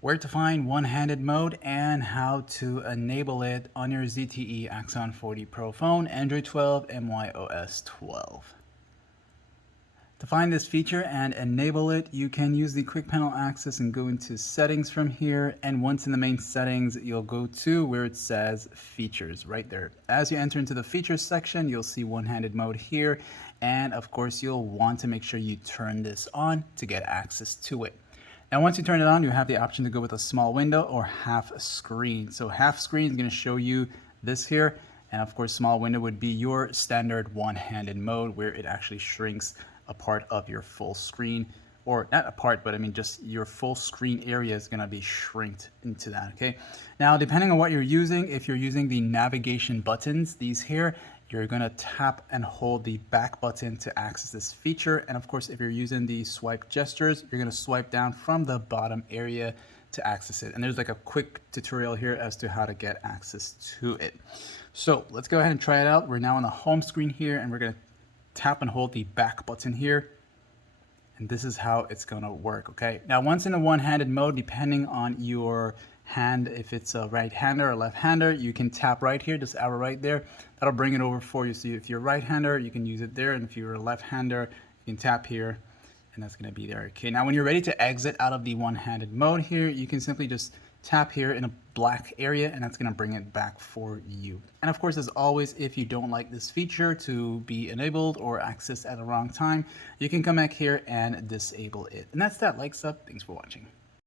where to find one-handed mode and how to enable it on your ZTE Axon 40 Pro phone, Android 12, MyOS 12. To find this feature and enable it, you can use the quick panel access and go into settings from here. And once in the main settings, you'll go to where it says features right there. As you enter into the features section, you'll see one-handed mode here. And of course, you'll want to make sure you turn this on to get access to it. Now, once you turn it on, you have the option to go with a small window or half screen. So half screen is going to show you this here. And of course, small window would be your standard one-handed mode where it actually shrinks a part of your full screen, or not a part, but I mean just your full screen area is going to be shrinked into that. Okay. Now, depending on what you're using, if you're using the navigation buttons, these here, you're going to tap and hold the back button to access this feature. And of course, if you're using the swipe gestures, you're going to swipe down from the bottom area to access it. And there's like a quick tutorial here as to how to get access to it. So let's go ahead and try it out. We're now on the home screen here, and we're going to tap and hold the back button here. And this is how it's going to work. Okay. Now, once in a one-handed mode, depending on your hand, if it's a right-hander or left-hander, you can tap right here, this arrow right there. That'll bring it over for you. So if you're a right-hander, you can use it there. And if you're a left-hander, you can tap here, and that's going to be there. Okay. Now, when you're ready to exit out of the one-handed mode here, you can simply just tap here in a black area, and that's going to bring it back for you. And of course, as always, if you don't like this feature to be enabled or accessed at the wrong time, you can come back here and disable it. And that's that. Like, sub. Thanks for watching.